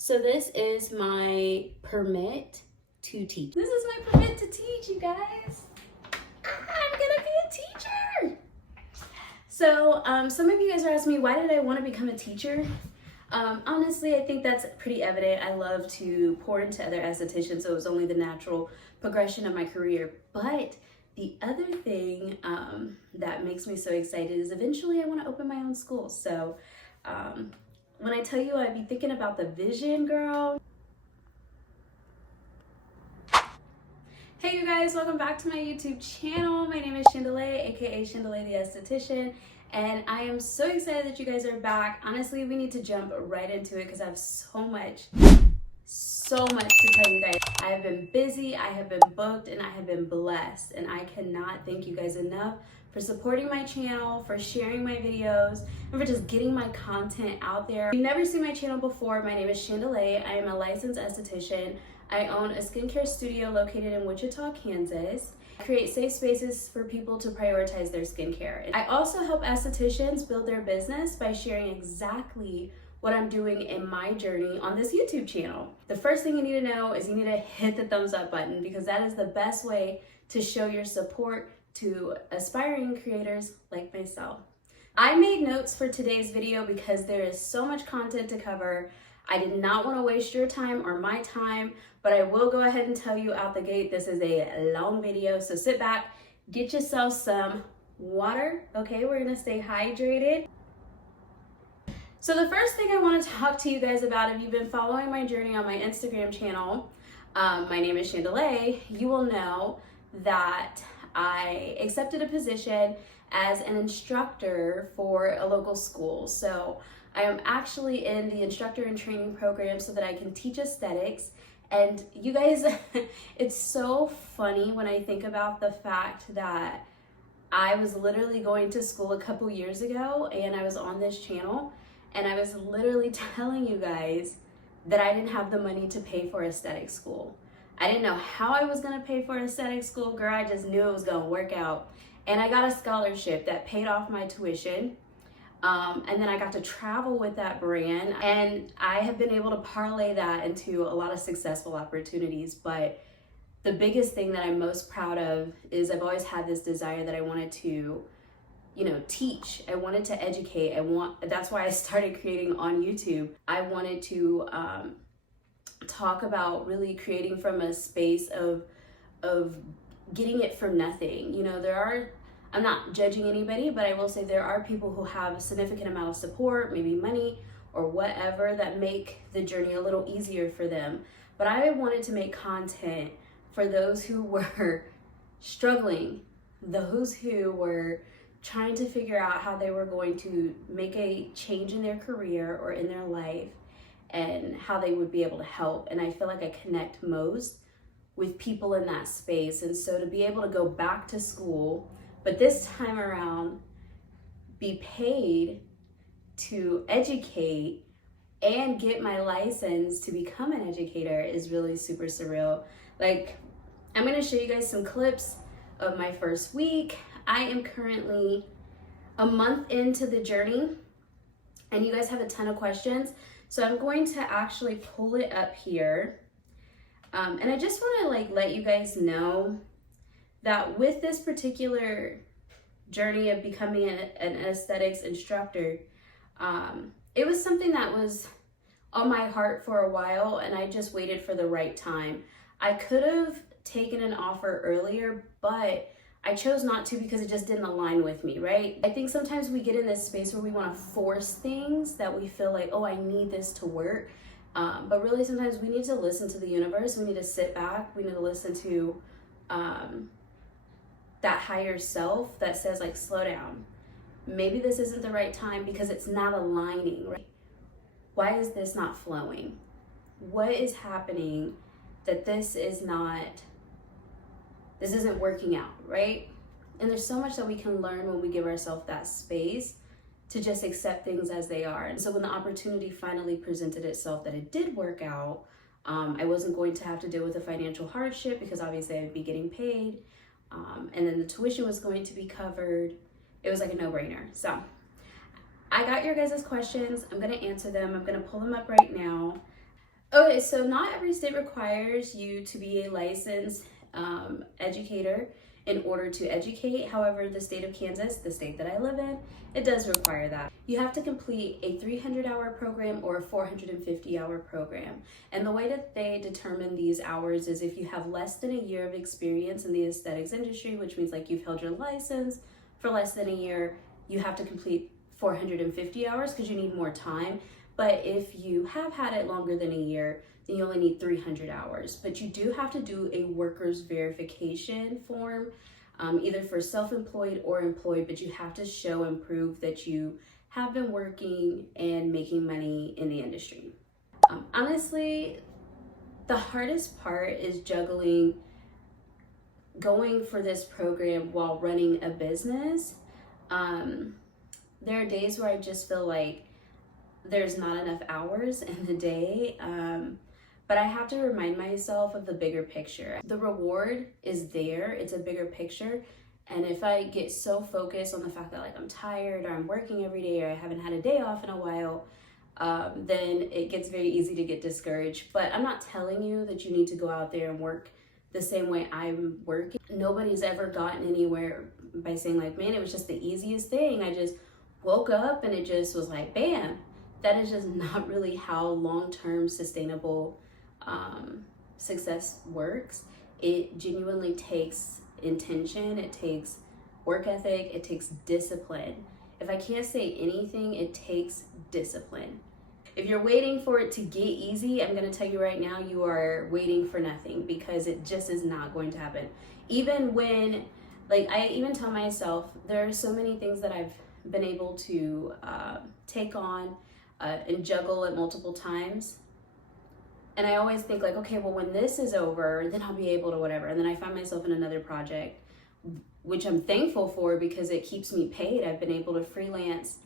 So this is my permit to teach. This is my permit to teach, you guys. I'm gonna be a teacher. So some of you guys are asking me, why did I want to become a teacher? Honestly, I think that's pretty evident. I love to pour into other estheticians, so it was only the natural progression of my career. But the other thing that makes me so excited is eventually I want to open my own school. So when I tell you I'd be thinking about the vision, girl. Hey you guys, welcome back to my YouTube channel. My name is Chandali, aka Chandali the Esthetician, and I am so excited that you guys are back. Honestly, we need to jump right into it because I have so much to tell you guys. I have been busy, I have been booked, and I have been blessed, and I cannot thank you guys enough for supporting my channel, for sharing my videos, and for just getting my content out there. If you've never seen my channel before, my name is Chandali. I am a licensed esthetician. I own a skincare studio located in Wichita, Kansas. I create safe spaces for people to prioritize their skincare. I also help estheticians build their business by sharing exactly what I'm doing in my journey on this YouTube channel. The first thing you need to know is you need to hit the thumbs up button because that is the best way to show your support to aspiring creators like myself. I made notes for today's video because there is so much content to cover. I did not want to waste your time or my time, but I will go ahead and tell you out the gate, this is a long video, so sit back, get yourself some water, okay? We're gonna stay hydrated. So the first thing I want to talk to you guys about, if you've been following my journey on my Instagram channel, my name is Chandali, you will know that I accepted a position as an instructor for a local school. So I am actually in the instructor and training program so that I can teach aesthetics. And you guys, it's so funny when I think about the fact that I was literally going to school a couple years ago and I was on this channel and I was literally telling you guys that I didn't have the money to pay for aesthetic school. I didn't know how I was gonna pay for aesthetic school, girl. I just knew it was gonna work out. And I got a scholarship that paid off my tuition. And then I got to travel with that brand, and I have been able to parlay that into a lot of successful opportunities. But the biggest thing that I'm most proud of is I've always had this desire that I wanted to, teach. I wanted to educate. That's why I started creating on YouTube. I wanted to talk about really creating from a space of getting it from nothing. I'm not judging anybody, but I will say there are people who have a significant amount of support, maybe money or whatever, that make the journey a little easier for them. But I wanted to make content for those who were struggling, those who were trying to figure out how they were going to make a change in their career or in their life and how they would be able to help. And I feel like I connect most with people in that space. And so to be able to go back to school, but this time around, be paid to educate and get my license to become an educator is really super surreal. Like, I'm gonna show you guys some clips of my first week. I am currently a month into the journey, and you guys have a ton of questions. So I'm going to actually pull it up here. And I just wanna let you guys know that with this particular journey of becoming an aesthetics instructor, it was something that was on my heart for a while, and I just waited for the right time. I could have taken an offer earlier, but I chose not to because it just didn't align with me, right? I think sometimes we get in this space where we want to force things that we feel like, oh, I need this to work. But really sometimes we need to listen to the universe. We need to sit back. We need to listen to that higher self that says, like, slow down. Maybe this isn't the right time because it's not aligning, right? Why is this not flowing? What is happening that this isn't working out, right? And there's so much that we can learn when we give ourselves that space to just accept things as they are. And so when the opportunity finally presented itself that it did work out, I wasn't going to have to deal with a financial hardship because obviously I'd be getting paid. And then the tuition was going to be covered. It was like a no-brainer. So I got your guys' questions. I'm gonna answer them. I'm gonna pull them up right now. Okay, so not every state requires you to be a licensed educator in order to educate. However, the state of Kansas, the state that I live in, it does require that. You have to complete a 300-hour program or a 450-hour program. And the way that they determine these hours is if you have less than a year of experience in the aesthetics industry, which means like you've held your license for less than a year, you have to complete 450 hours because you need more time. But if you have had it longer than a year, then you only need 300 hours. But you do have to do a workers verification form, either for self-employed or employed, but you have to show and prove that you have been working and making money in the industry. Honestly, the hardest part is juggling going for this program while running a business. There are days where I just feel like there's not enough hours in the day, but I have to remind myself of the bigger picture. The reward is there, it's a bigger picture, and if I get so focused on the fact that like I'm tired or I'm working every day or I haven't had a day off in a while, then it gets very easy to get discouraged. But I'm not telling you that you need to go out there and work the same way I'm working. Nobody's ever gotten anywhere by saying like, man, it was just the easiest thing. I just woke up and it just was like, bam. That is just not really how long-term sustainable success works. It genuinely takes intention, it takes work ethic, it takes discipline. If I can't say anything, it takes discipline. If you're waiting for it to get easy, I'm gonna tell you right now, you are waiting for nothing, because it just is not going to happen. Even when, like, I even tell myself, there are so many things that I've been able to take on and juggle it multiple times. And I always think like, okay, well, when this is over, then I'll be able to whatever. And then I find myself in another project, which I'm thankful for because it keeps me paid. I've been able to freelance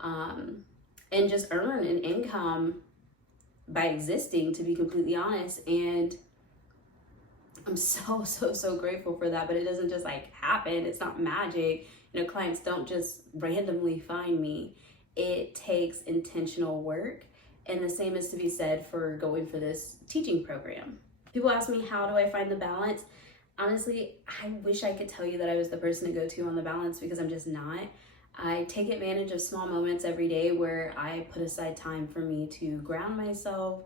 and just earn an income by existing, to be completely honest. And I'm so grateful for that. But it doesn't just like happen. It's not magic. You know, clients don't just randomly find me. It takes intentional work, and the same is to be said for going for this teaching program. People ask me, how do I find the balance? Honestly, I wish I could tell you that I was the person to go to on the balance, because I'm just not. I take advantage of small moments every day where I put aside time for me to ground myself.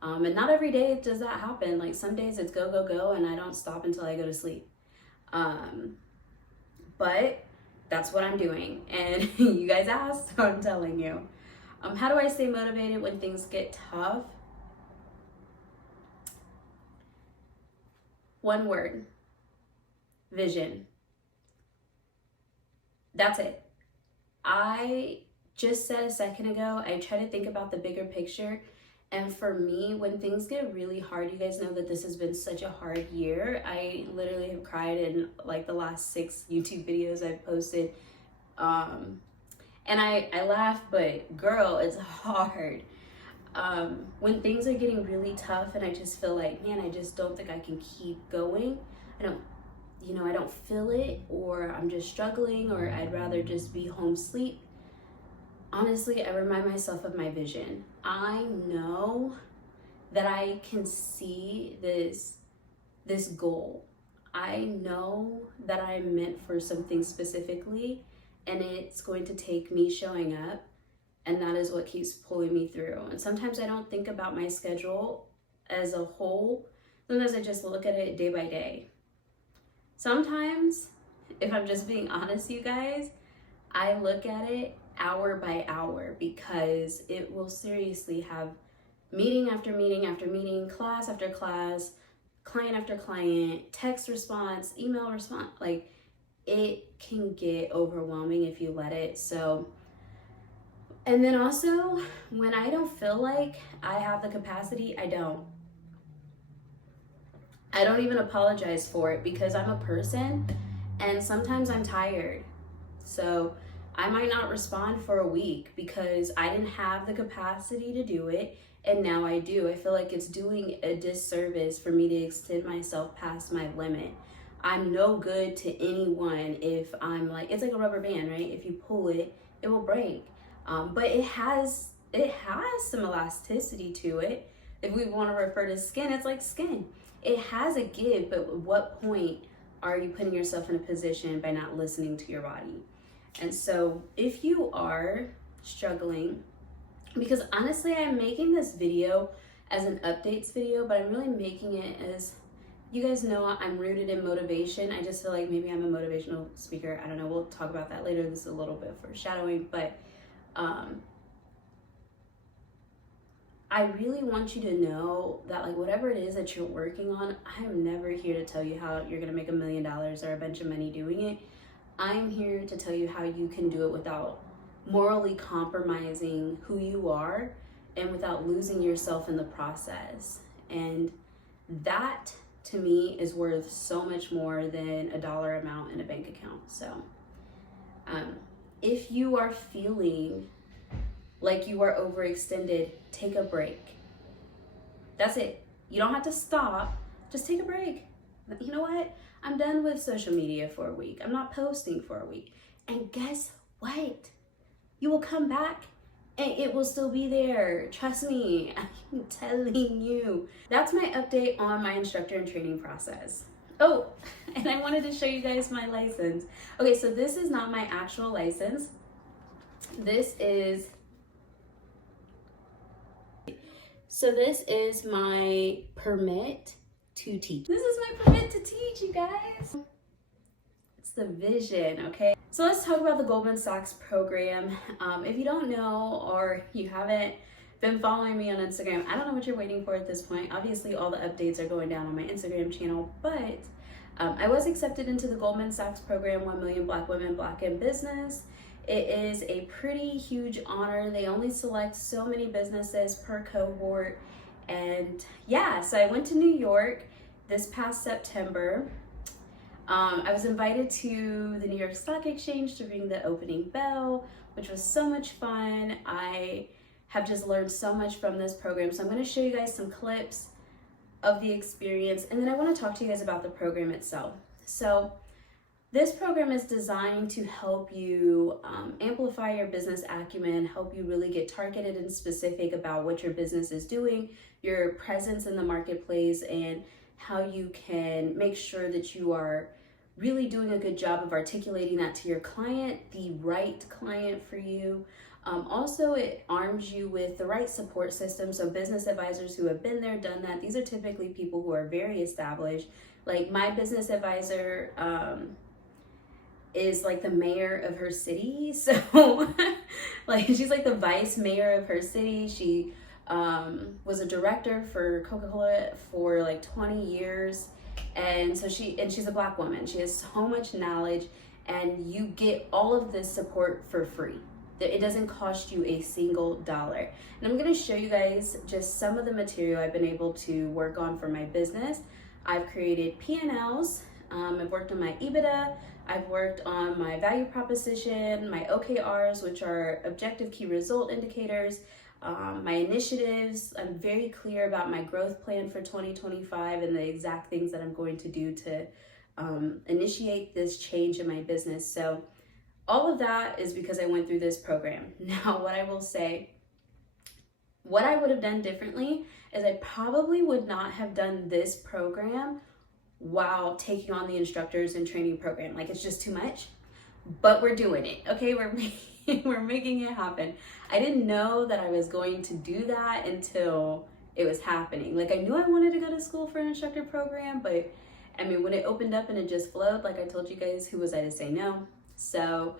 And not every day does that happen. Like some days it's go, go, go, and I don't stop until I go to sleep. But that's what I'm doing, and you guys asked, so I'm telling you. How do I stay motivated when things get tough? One word: vision. That's it. I just said a second ago, I try to think about the bigger picture. And for me, when things get really hard, you guys know that this has been such a hard year. I literally have cried in like the last 6 YouTube videos I've posted. And I laugh, but girl, it's hard. When things are getting really tough and I just feel like, man, I just don't think I can keep going. I don't feel it, or I'm just struggling, or I'd rather just be home sleep. Honestly, I remind myself of my vision. I know that I can see this goal. I know that I'm meant for something specifically, and it's going to take me showing up, and that is what keeps pulling me through. And sometimes I don't think about my schedule as a whole. Sometimes I just look at it day by day. Sometimes, if I'm just being honest, you guys, I look at it hour by hour, because it will seriously have meeting after meeting after meeting, class after class, client after client, text response, email response. Like, it can get overwhelming if you let it. So, and then also, when I don't feel like I have the capacity, I don't even apologize for it, because I'm a person and sometimes I'm tired. So I might not respond for a week because I didn't have the capacity to do it, and now I do. I feel like it's doing a disservice for me to extend myself past my limit. I'm no good to anyone if I'm like, it's like a rubber band, right? If you pull it, it will break. But it has some elasticity to it. if we want to refer to skin, it's like skin. It has a give, but at what point are you putting yourself in a position by not listening to your body? And so if you are struggling, because honestly, I'm making this video as an updates video, but I'm really making it as, you guys know I'm rooted in motivation. I just feel like maybe I'm a motivational speaker. I don't know, we'll talk about that later. This is a little bit foreshadowing, but I really want you to know that like whatever it is that you're working on, I'm never here to tell you how you're gonna make $1 million or a bunch of money doing it. I'm here to tell you how you can do it without morally compromising who you are and without losing yourself in the process. And that to me is worth so much more than a dollar amount in a bank account. So if you are feeling like you are overextended, take a break. That's it. You don't have to stop, just take a break. You know what? I'm done with social media for a week. I'm not posting for a week. And guess what? You will come back and it will still be there. Trust me, I'm telling you. That's my update on my instructor and training process. Oh, and I wanted to show you guys my license. Okay, so this is not my actual license. This is my permit to teach. This is my permit to teach, you guys. It's the vision, okay? So let's talk about the Goldman Sachs program. If you don't know or you haven't been following me on Instagram, I don't know what you're waiting for at this point. Obviously, all the updates are going down on my Instagram channel, but I was accepted into the Goldman Sachs program, 1 Million Black Women, Black in Business. It is a pretty huge honor. They only select so many businesses per cohort. And yeah, so I went to New York this past September. I was invited to the New York Stock Exchange to ring the opening bell, which was so much fun. I have just learned so much from this program. So I'm going to show you guys some clips of the experience, and then I want to talk to you guys about the program itself. So this program is designed to help you amplify your business acumen, help you really get targeted and specific about what your business is doing, your presence in the marketplace, and how you can make sure that you are really doing a good job of articulating that to your client, the right client for you. Also, it arms you with the right support system. So business advisors who have been there, done that. These are typically people who are very established. Like my business advisor is like the mayor of her city. So like she's like the vice mayor of her city. She was a director for Coca-Cola for like 20 years. And so she's a Black woman. She has so much knowledge, and you get all of this support for free. It doesn't cost you a single dollar. And I'm going to show you guys just some of the material I've been able to work on for my business. I've created P&Ls. I've worked on my EBITDA. I've worked on my value proposition, my OKRs, which are objective key result indicators, my initiatives. I'm very clear about my growth plan for 2025 and the exact things that I'm going to do to initiate this change in my business. So all of that is because I went through this program. Now, what I will say, what I would have done differently is I probably would not have done this program while taking on the instructors and training program. Like, it's just too much, but we're doing it. Okay, we're making it happen. I didn't know that I was going to do that until it was happening. Like, I knew I wanted to go to school for an instructor program, but I mean, when it opened up and it just flowed, like I told you guys, who was I to say no? So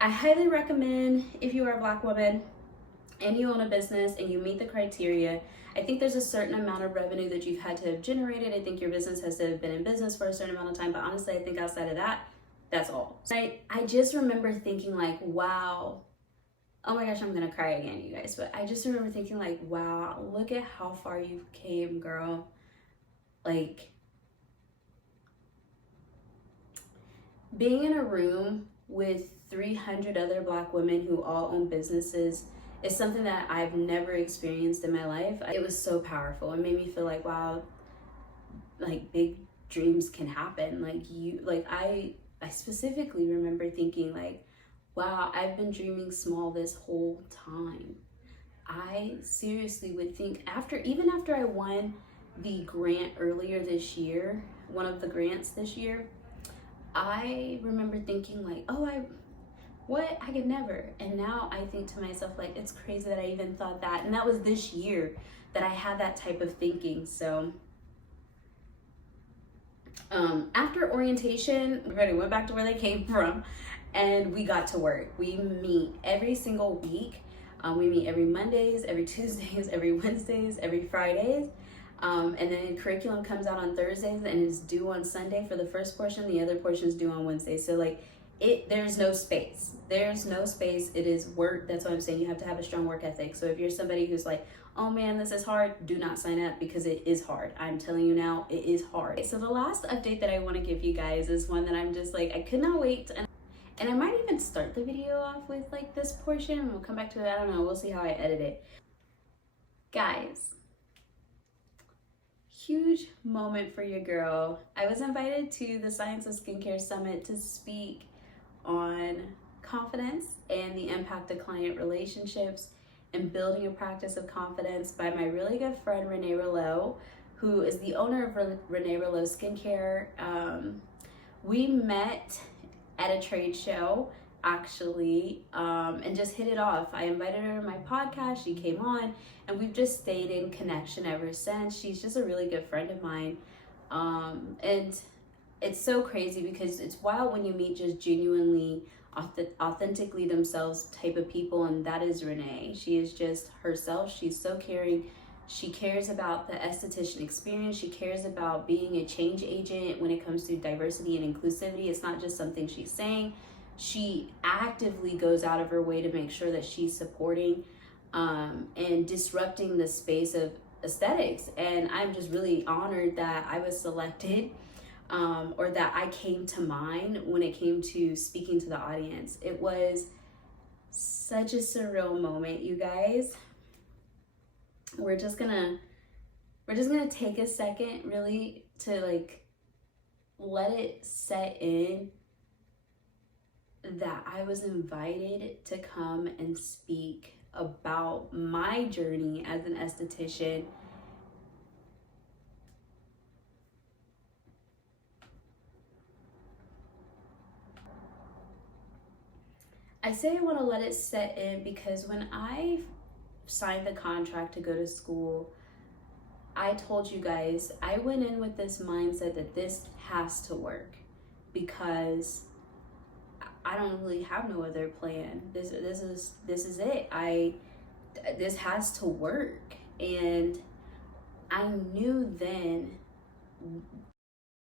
I highly recommend, if you are a Black woman and you own a business and you meet the criteria, I think there's a certain amount of revenue that you've had to have generated. I think your business has to have been in business for a certain amount of time, but honestly, I think outside of that, that's all. I just remember thinking like, wow, oh my gosh, I'm gonna cry again, you guys, but I just remember thinking like, wow, look at how far you've came, girl. Like, being in a room with 300 other Black women who all own businesses is something that I've never experienced in my life. It was so powerful. It made me feel like, wow, like big dreams can happen. I specifically remember thinking like, wow, I've been dreaming small this whole time. I seriously would think even after I won the grant earlier this year, one of the grants this year, I remember thinking like, oh, I could never. And now I think to myself, like, it's crazy that I even thought that. And that was this year that I had that type of thinking. So after orientation, everybody went back to where they came from and we got to work. We meet every single week. We meet every Mondays, every Tuesdays, every Wednesdays, every Fridays. And then curriculum comes out on Thursdays and is due on Sunday for the first portion. The other portion is due on Wednesday. So like there's no space. There's no space. It is work. That's what I'm saying. You have to have a strong work ethic. So if you're somebody who's like, oh man, this is hard, do not sign up because it is hard. I'm telling you now, it is hard. Okay, so the last update that I want to give you guys is one that I'm just like, I could not wait. And I might even start the video off with like this portion and we'll come back to it. I don't know. We'll see how I edit it. Guys, huge moment for your girl. I was invited to the Science of Skincare Summit to speak on confidence and the impact of client relationships and building a practice of confidence by my really good friend Renee Rouleau, who is the owner of Renee Rouleau Skincare. We met at a trade show actually, and just hit it off. I invited her to my podcast, she came on, and we've just stayed in connection ever since. She's just a really good friend of mine. And it's so crazy because it's wild when you meet just genuinely, authentically themselves type of people, and that is Renee. She is just herself. She's so caring. She cares about the esthetician experience. She cares about being a change agent when it comes to diversity and inclusivity. It's not just something she's saying. She actively goes out of her way to make sure that she's supporting and disrupting the space of aesthetics. And I'm just really honored that I was selected, or that I came to mind when it came to speaking to the audience. It was such a surreal moment, you guys. We're just gonna take a second really to like let it set in that I was invited to come and speak about my journey as an esthetician. I say I want to let it set in because when I signed the contract to go to school, I told you guys, I went in with this mindset that this has to work because I don't really have no other plan. This is it. This has to work. And I knew then.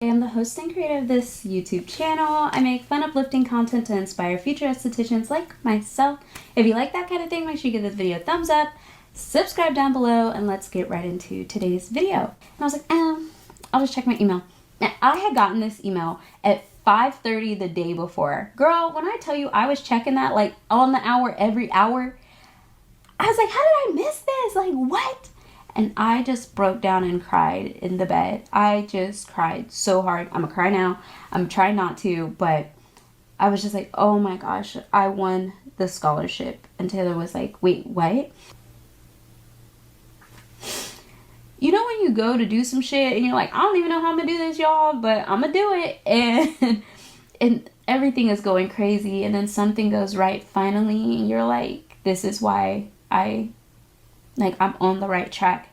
I am the host and creator of this YouTube channel. I make fun, uplifting content to inspire future estheticians like myself. If you like that kind of thing, make sure you give this video a thumbs up, subscribe down below, and let's get right into today's video. And I was like, I'll just check my email. Now, I had gotten this email at 5:30 the day before. Girl, when I tell you I was checking that like on the hour, every hour, I was like, how did I miss this? Like, what? And I just broke down and cried in the bed. I just cried so hard. I'm gonna cry now. I'm trying not to, but I was just like, oh my gosh, I won the scholarship. And Taylor was like, wait, what? You know when you go to do some shit and you're like, I don't even know how I'm gonna do this, y'all, but I'm gonna do it. And everything is going crazy. And then something goes right finally. And you're like, this is why I'm on the right track.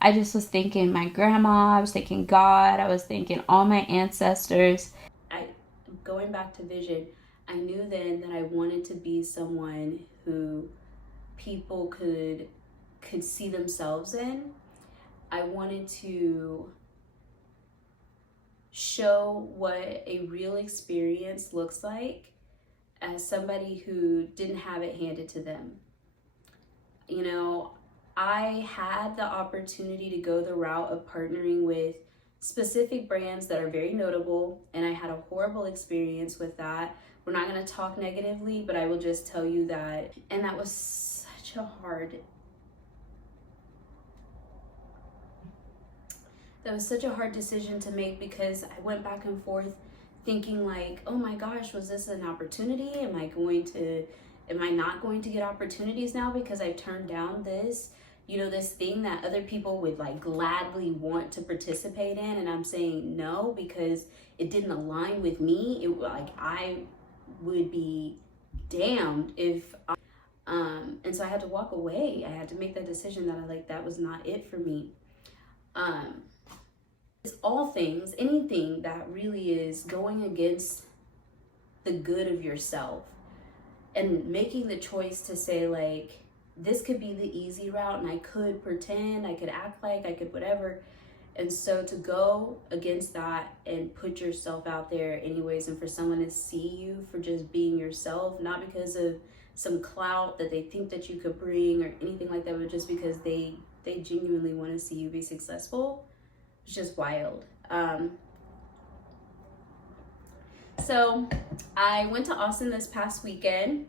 I just was thinking my grandma, I was thinking God, I was thinking all my ancestors. Going back to vision, I knew then that I wanted to be someone who people could see themselves in. I wanted to show what a real experience looks like as somebody who didn't have it handed to them. You know, I had the opportunity to go the route of partnering with specific brands that are very notable, and I had a horrible experience with that. We're not going to talk negatively, but I will just tell you that. And that was such a hard decision to make because I went back and forth thinking like, oh my gosh, was this an opportunity? Am I going to am I not going to get opportunities now because I turned down this, this thing that other people would like gladly want to participate in, and I'm saying no because it didn't align with me? I would be damned if and so I had to walk away. I had to make that decision that that was not it for me. It's all things, anything that really is going against the good of yourself, and making the choice to say like, this could be the easy route and I could pretend, I could act like, I could whatever. And so to go against that and put yourself out there anyways, and for someone to see you for just being yourself, not because of some clout that they think that you could bring or anything like that, but just because they genuinely want to see you be successful, it's just wild. So I went to Austin this past weekend,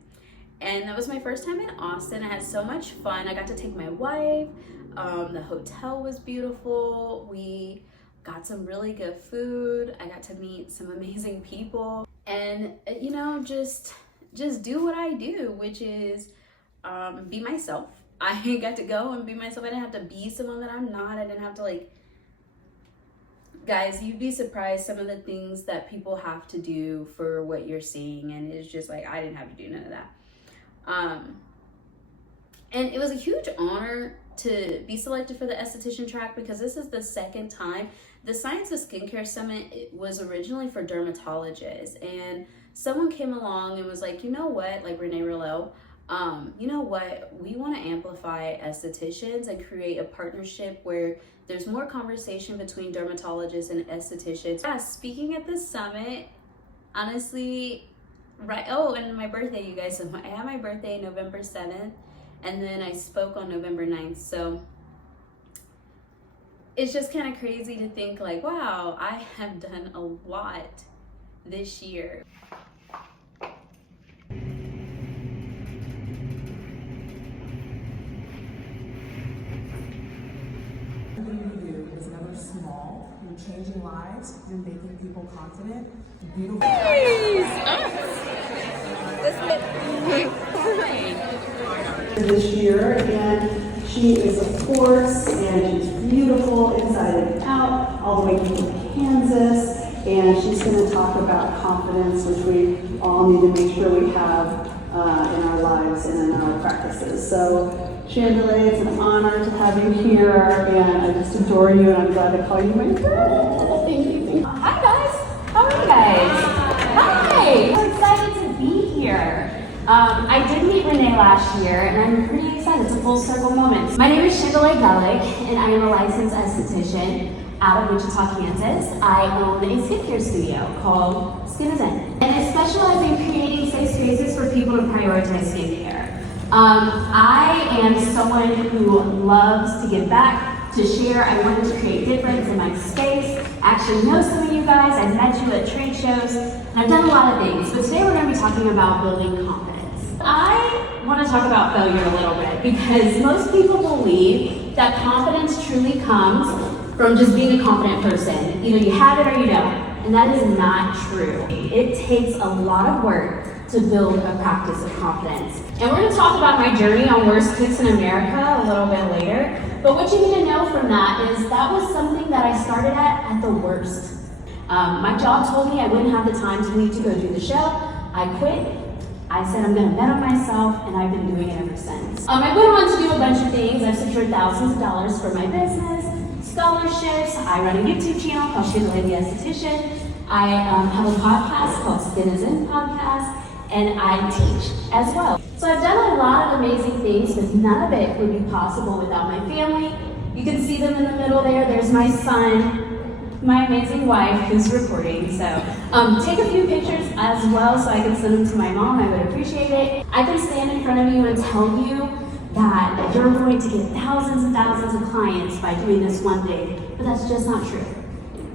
and that was my first time in Austin. I had so much fun. I got to take my wife. The hotel was beautiful. We got some really good food. I got to meet some amazing people, and just do what I do, which is be myself. I got to go and be myself. I didn't have to be someone that I'm not. I didn't have to guys, you'd be surprised some of the things that people have to do for what you're seeing, and it's just like, I didn't have to do none of that. And it was a huge honor to be selected for the esthetician track, because this is the second time. The Science of Skincare Summit was originally for dermatologists, and someone came along and was like, you know what, like Renee Rouleau, you know what, we want to amplify estheticians and create a partnership where there's more conversation between dermatologists and estheticians. Yeah, speaking at the summit, honestly, and my birthday, you guys, so I had my birthday November 7th, and then I spoke on November 9th, so it's just kind of crazy to think like, wow, I have done a lot this year. Everything you do is never small. You're changing lives. You're making people confident. Beautiful. This year, and she is a force, and she's beautiful inside and out, all the way from Kansas. And she's going to talk about confidence, which we all need to make sure we have in our lives and in our practices. So, Chandali, it's an honor to have you here, and I just adore you, and I'm glad to call you my friend. Thank you. Hi guys, how are you guys? Hi, I'm excited to be here. I did meet Renee last year, and I'm pretty excited. It's a full circle moment. My name is Chandali, and I am a licensed esthetician out of Wichita, Kansas. I own a skincare studio called Skinisinstudios, and I specialize in creating safe spaces for people to prioritize skincare. I am someone who loves to give back, to share. I wanted to create difference in my space. I actually know some of you guys. I've met you at trade shows, and I've done a lot of things. But today we're going to be talking about building confidence. I want to talk about failure a little bit, because most people believe that confidence truly comes from just being a confident person. Either you have it or you don't, and that is not true. It takes a lot of work to build a practice of confidence. And we're going to talk about my journey on Worst Case in America a little bit later. But what you need to know from that is that was something that I started at the worst. My job told me I wouldn't have the time to leave to go do the show. I quit. I said I'm going to bet on myself, and I've been doing it ever since. I went on to do a bunch of things. I've secured thousands of dollars for my business, scholarships. I run a YouTube channel called Chandali the Esthetician. I have a podcast called Skinisinstudios Podcast, and I teach as well. So I've done a lot of amazing things, but none of it would be possible without my family. You can see them in the middle there. There's my son, my amazing wife who's recording. So take a few pictures as well so I can send them to my mom. I would appreciate it. I can stand in front of you and tell you that you're going to get thousands and thousands of clients by doing this one thing, but that's just not true.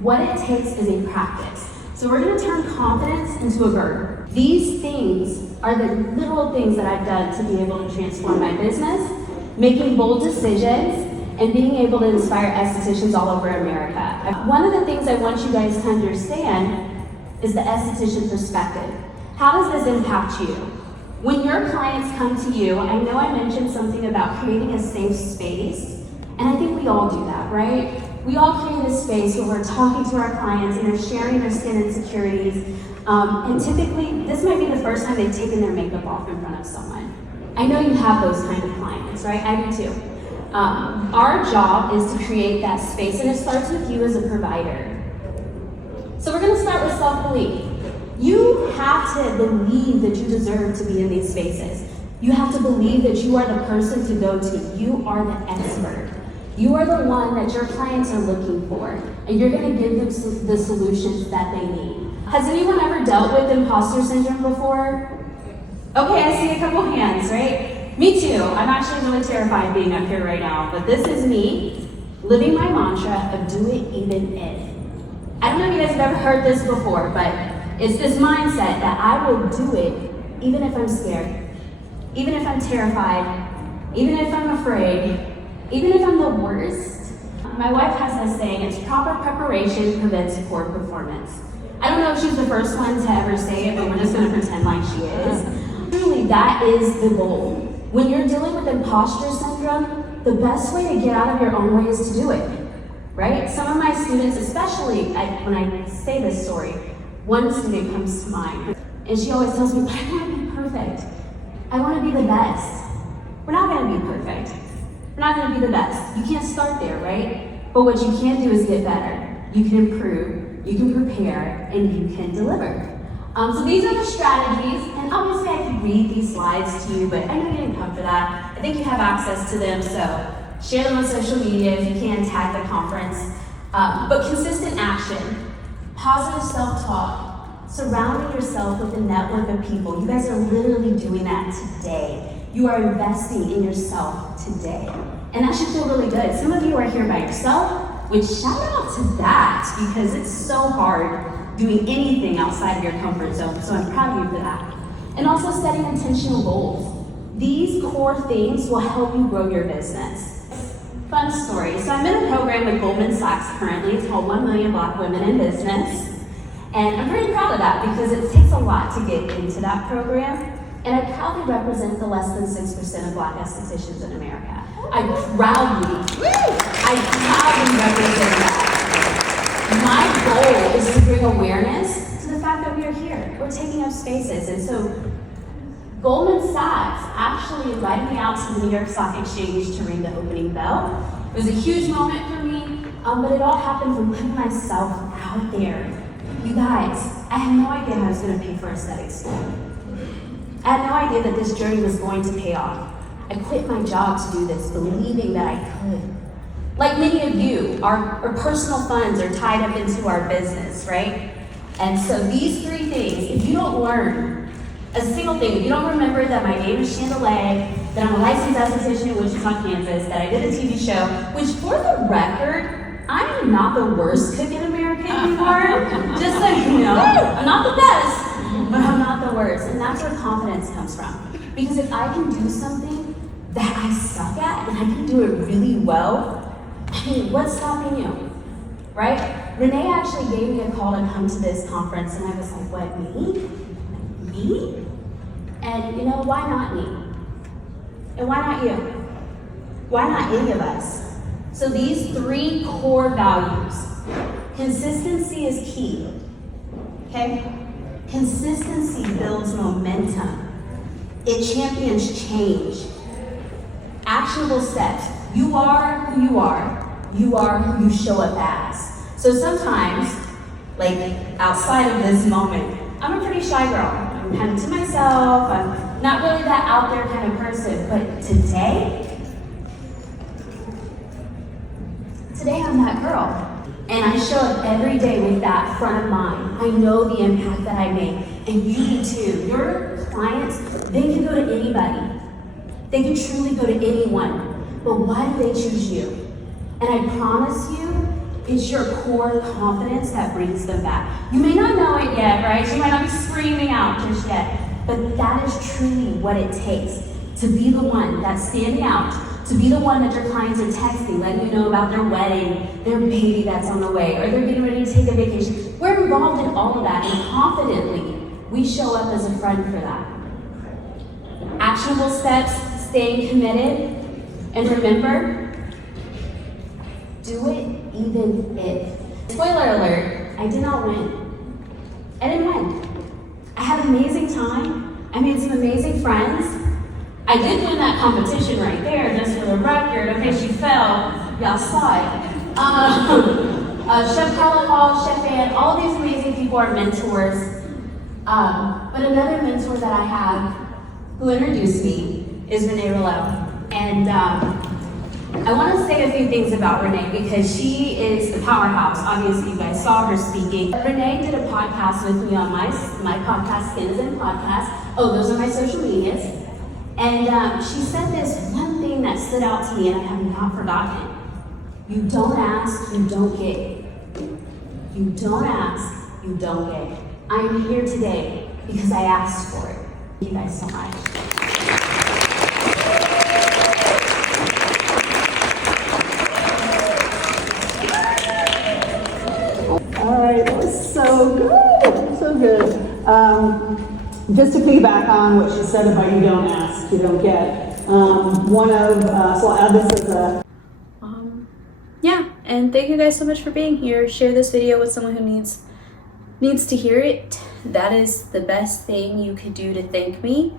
What it takes is a practice. So we're going to turn confidence into a verb. These things are the little things that I've done to be able to transform my business, making bold decisions, and being able to inspire estheticians all over America. One of the things I want you guys to understand is the esthetician perspective. How does this impact you? When your clients come to you, I know I mentioned something about creating a safe space, and I think we all do that, right? We all create a space where we're talking to our clients and they're sharing their skin insecurities, and typically, this might be the first time they've taken their makeup off in front of someone. I know you have those kind of clients, right? I do too. Our job is to create that space, and it starts with you as a provider. So we're gonna start with self-belief. You have to believe that you deserve to be in these spaces. You have to believe that you are the person to go to. You are the expert. You are the one that your clients are looking for, and you're gonna give them the solutions that they need. Has anyone ever dealt with imposter syndrome before? Okay, I see a couple hands, right? Me too. I'm actually really terrified being up here right now, but this is me living my mantra of do it even if. I don't know if you guys have ever heard this before, but it's this mindset that I will do it even if I'm scared, even if I'm terrified, even if I'm afraid, even if I'm the worst. My wife has this saying, it's proper preparation prevents poor performance. I don't know if she's the first one to ever say it, but we're just gonna pretend like she is. Truly, that is the goal. When you're dealing with imposter syndrome, the best way to get out of your own way is to do it, right? Some of my students, especially when I say this story, one student comes to mind, and she always tells me, but I wanna be perfect. I wanna be the best. We're not gonna be perfect. We're not gonna be the best. You can't start there, right? But what you can do is get better. You can improve, you can prepare, and you can deliver. So these are the strategies, and obviously I could read these slides to you, but I know you didn't come for that. I think you have access to them, so share them on social media if you can, tag the conference. But consistent action, positive self-talk, surrounding yourself with a network of people. You guys are literally doing that today. You are investing in yourself today. And that should feel really good. Some of you are here by yourself, which shout out to that, because it's so hard doing anything outside of your comfort zone, so I'm proud of you for that. And also setting intentional goals. These core things will help you grow your business. Fun story. So I'm in a program with Goldman Sachs currently. It's called 1 Million Black Women in Business. And I'm pretty proud of that because it takes a lot to get into that program. And I proudly represent the less than 6% of Black estheticians in America. I proudly represent that. My goal is to bring awareness to the fact that we are here. We're taking up spaces. And so Goldman Sachs actually invited me out to the New York Stock Exchange to ring the opening bell. It was a huge moment for me, but it all happened from putting myself out there. You guys, I had no idea how I was going to pay for aesthetics school. I had no idea that this journey was going to pay off. I quit my job to do this, believing that I could. Like many of you, our personal funds are tied up into our business, right? And so these three things, if you don't learn a single thing, if you don't remember that my name is Chandali, that I'm a licensed esthetician in Wichita, Kansas, that I did a TV show, which for the record, I'm not the worst cook in America anymore. Just so you know, I'm not the best, but I'm not the worst. And that's where confidence comes from. Because if I can do something that I suck at, and I can do it really well, I mean, what's stopping you, right? Renee actually gave me a call to come to this conference, and I was like, what, me? Me? And you know, why not me? And why not you? Why not any of us? So these three core values. Consistency is key, okay? Consistency builds momentum. It champions change. Actionable steps. You are who you are. You are who you show up as. So sometimes, like outside of this moment, I'm a pretty shy girl. I'm kind of to myself. I'm not really that out there kind of person. But today I'm that girl. And I show up every day with that front of mind. I know the impact that I make. And you do too. Your clients, they can go to anybody. They can truly go to anyone. But why do they choose you? And I promise you, it's your core confidence that brings them back. You may not know it yet, right? You might not be screaming out just yet, but that is truly what it takes to be the one that's standing out, to be the one that your clients are texting, letting you know about their wedding, their baby that's on the way, or they're getting ready to take a vacation. We're involved in all of that, and confidently, we show up as a friend for that. actionable steps, staying committed, and remember, do it even if. Spoiler alert, I did not win. I didn't win. I had an amazing time. I made some amazing friends. I did win that competition right there, just for the record. Okay, she fell. Y'all saw it. Chef Carla Hall, Chef Ann, all these amazing people are mentors. But another mentor that I have who introduced me is Renee Rouleau. And I want to say a few things about Renee because she is the powerhouse. Obviously, you guys saw her speaking. Renee did a podcast with me on my podcast, Skinisin Podcast. Oh, those are my social medias. And she said this one thing that stood out to me, and I have not forgotten. You don't ask, you don't get. You don't ask, you don't get. I'm here today because I asked for it. Thank you guys so much. All right, that was so good, so good. Just to piggyback on what she said about you don't ask, you don't get. So I'll add this as a. Yeah, and thank you guys so much for being here. Share this video with someone who needs to hear it. That is the best thing you could do to thank me.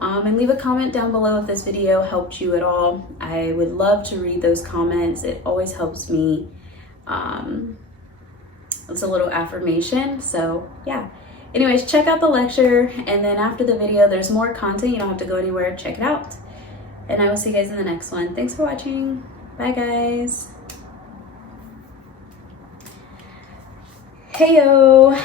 And leave a comment down below if this video helped you at all. I would love to read those comments. It always helps me. It's a little affirmation, so yeah. Anyways, check out the lecture, and then after the video, there's more content. You don't have to go anywhere. Check it out. And I will see you guys in the next one. Thanks for watching. Bye, guys. Heyo.